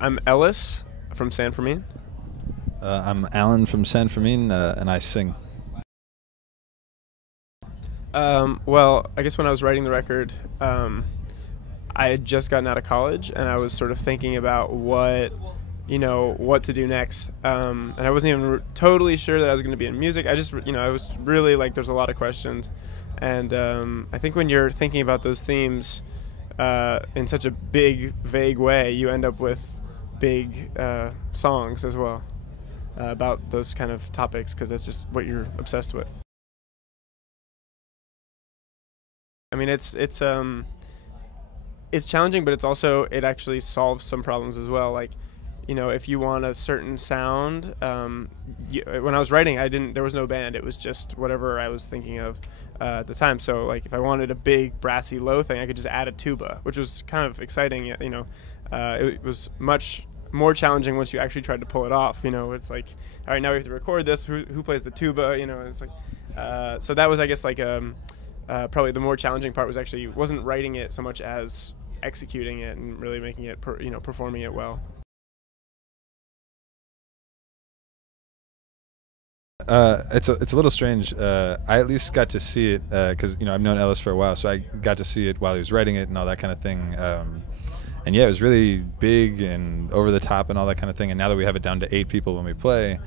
I'm Ellis from San Fermin. I'm Alan from San Fermin, and I sing. Well, I guess when I was writing the record, I had just gotten out of college, and I was sort of thinking about what to do next. And I wasn't even totally sure that I was going to be in music. I just, I was really like, there's a lot of questions. And I think when you're thinking about those themes in such a big, vague way, you end up with big songs as well about those kind of topics, because that's just what you're obsessed with. I mean, it's challenging, but it actually solves some problems as well. Like, if you want a certain sound, when I was writing, there was no band. It was just whatever I was thinking of at the time. So, like, if I wanted a big brassy low thing, I could just add a tuba, which was kind of exciting. It was much more challenging once you actually tried to pull it off. It's like, all right, now we have to record this. Who plays the tuba? It's like, so that was, I guess, like probably the more challenging part wasn't writing it so much as executing it and really making it, performing it well. It's a little strange. I at least got to see it because I've known Ellis for a while, so I got to see it while he was writing it and all that kind of thing. And yeah, it was really big and over the top and all that kind of thing. And now that we have it down to 8 people when we play,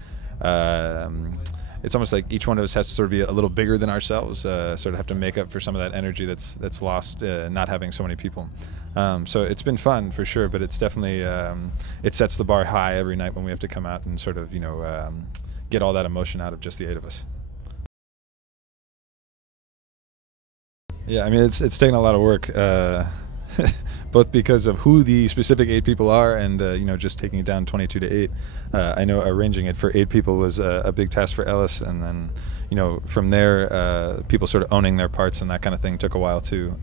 it's almost like each one of us has to sort of be a little bigger than ourselves, sort of have to make up for some of that energy that's lost not having so many people. So it's been fun for sure, but it's definitely it sets the bar high every night when we have to come out and sort of get all that emotion out of just the 8 of us. Yeah, I mean it's taken a lot of work, both because of who the specific 8 people are, and just taking it down 22 to 8. I know arranging it for 8 people was a big task for Ellis, and then from there people sort of owning their parts and that kind of thing took a while too.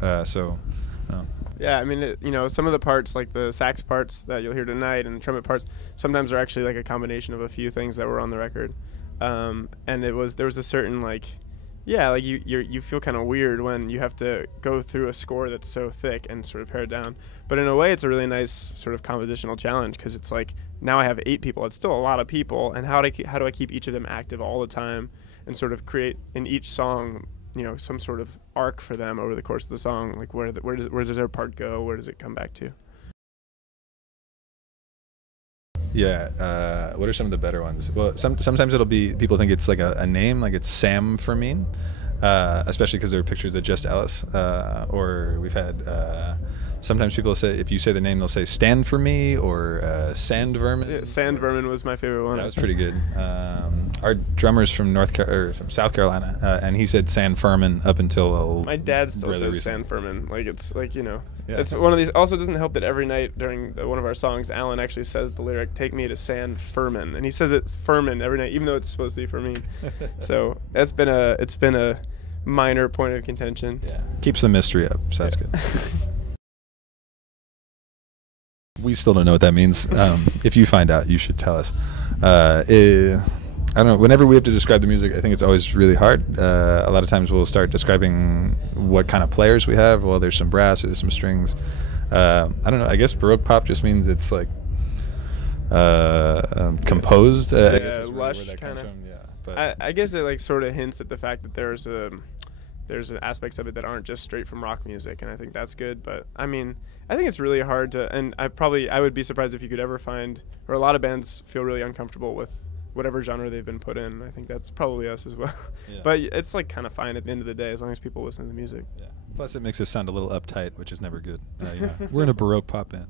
Yeah, I mean, some of the parts, like the sax parts that you'll hear tonight and the trumpet parts, sometimes are actually like a combination of a few things that were on the record. And there was a certain you feel kind of weird when you have to go through a score that's so thick and sort of pare it down. But in a way, it's a really nice sort of compositional challenge, because it's like, now I have 8 people. It's still a lot of people, and how do I keep each of them active all the time and sort of create in each song some sort of arc for them over the course of the song, like where does their part go, where does it come back to? Yeah, what are some of the better ones? Well, sometimes it'll be, people think it's like a name, like it's San Fermin, especially because there are pictures of just Ellis, or we've had sometimes people say, if you say the name, they'll say "Stand for Me" or "San Fermin." Yeah, San Fermin was my favorite one. That was pretty good. Our drummer's from from South Carolina, and he said San Fermin up until my dad still says recently. San Fermin. Like, it's like, Yeah. It's one of these. Also, it doesn't help that every night during one of our songs, Alan actually says the lyric, "Take me to San Fermin," and he says it's Fermin every night, even though it's supposed to be Fermin. So it's been a minor point of contention. Yeah, keeps the mystery up, so that's good. We still don't know what that means. If you find out, you should tell us. I don't know, whenever we have to describe the music, I think it's always really hard. A lot of times we'll start describing what kind of players we have. Well, there's some brass or there's some strings. I don't know, I guess Baroque pop just means it's like composed. I guess is lush where that kind comes of. from. Yeah, but I guess it like sort of hints at the fact that there's aspects of it that aren't just straight from rock music, and I think that's good. But I mean, I think it's really hard to, and I would be surprised if you could ever find, or a lot of bands feel really uncomfortable with whatever genre they've been put in. I think that's probably us as well. Yeah. But it's like kind of fine at the end of the day, as long as people listen to the music. Yeah. Plus it makes us sound a little uptight, which is never good. We're in a Baroque pop band.